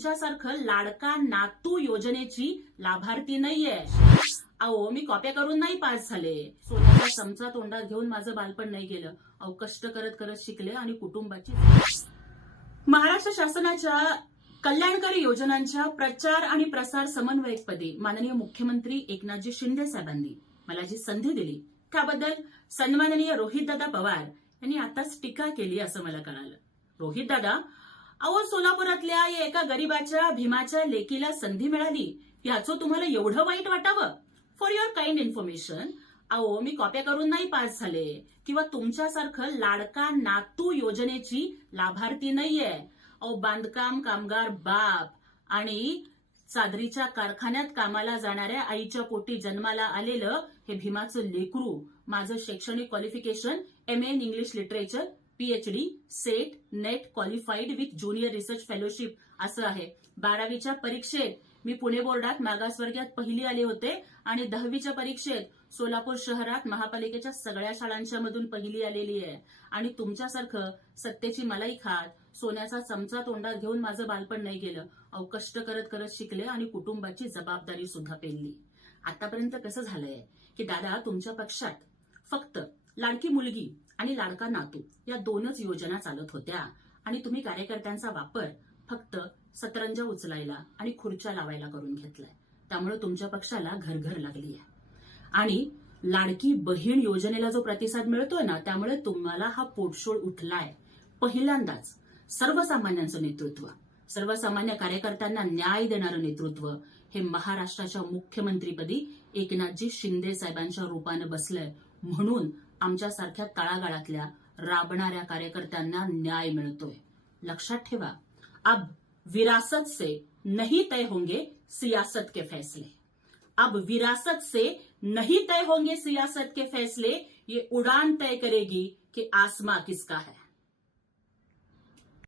तुमच्यासारखं लाडका नातू योजनेची लाभार्थी नाहीये अहो मी कॉप्या करून नाही पास झाले सोन्याचा चमचा तोंडात घेऊन माझं बालपण नाही गेलं अहो कष्ट करत करत शिकले आणि कुटुंबाची महाराष्ट्र शासनाच्या कल्याणकारी योजनांच्या प्रचार आणि प्रसार समन्वयकपदी माननीय मुख्यमंत्री एकनाथजी शिंदे साहेबांनी मला जी संधी दिली त्याबद्दल सन्माननीय रोहितदादा पवार यांनी आताच टीका केली असं मला कळालं रोहितदादा अहो सोलापुरातल्या या एका गरीबाच्या भीमाच्या लेकीला संधी मिळाली याचं तुम्हाला एवढं वाईट वाटावं फॉर युअर काइंड इन्फॉर्मेशन अहो मी कॉप्या करून नाही पास झाले किंवा तुमच्यासारखं लाडका नातू योजनेची लाभार्थी नाहीये अहो बांधकाम कामगार बाप आणि चादरीच्या कारखान्यात कामाला जाणाऱ्या आईच्या पोटी जन्माला आलेलं हे भीमाचं लेकरू माझं शैक्षणिक qualification M A in English literature PhD SET NET qualified with junior research fellowship असं आहे बारावीच्या परीक्षेत मी पुणे बोर्डात मागासवर्गात पहिली आले होते आणि दहावीच्या परीक्षेत सोलापूर शहरात महापालिकेच्या सगळ्या शाळांच्या मधून पहिली आलेली आहे आणि तुमच्यासारखं सत्तेची मलाई खात सोन्याचा चमचा तोंडात घेऊन माझं बालपण नाही गेलं अव कष्ट करत करत शिकले आणि कुटुंबाची जबाबदारी सुद्धा पेलली आतापर्यंत कसं झालंय की दादा तुमच्या पक्षात फक्त लाडकी मुलगी आणि लाडका नातू या दोनच योजना चालत होत्या आणि तुम्ही कार्यकर्त्यांचा वापर फक्त सतरंज उचलायला आणि खुर्च्या लावायला करून घेतलाय त्यामुळे तुमच्या पक्षाला घरघर लागली आहे आणि लाडकी बहीण योजनेला जो प्रतिसाद मिळतोय ना त्यामुळे तुम्हाला हा पोटशोळ उठलाय पहिल्यांदाच सर्वसामान्यांचं नेतृत्व सर्वसामान्य कार्यकर्त्यांना न्याय देणारं नेतृत्व हे महाराष्ट्राच्या मुख्यमंत्रीपदी एकनाथजी शिंदे साहेबांच्या रूपाने बसलंय म्हणून आमच्यासारख्या तळागाळातल्या राबणाऱ्या कार्यकर्त्यांना न्याय मिळतोय लक्षात ठेवा अब विरासत से नहीं तय होंगे सियासत के फैसले अब विरासत से नहीं तय होंगे सियासत के फैसले ये उड़ान तय करेगी कि आसमा किसका है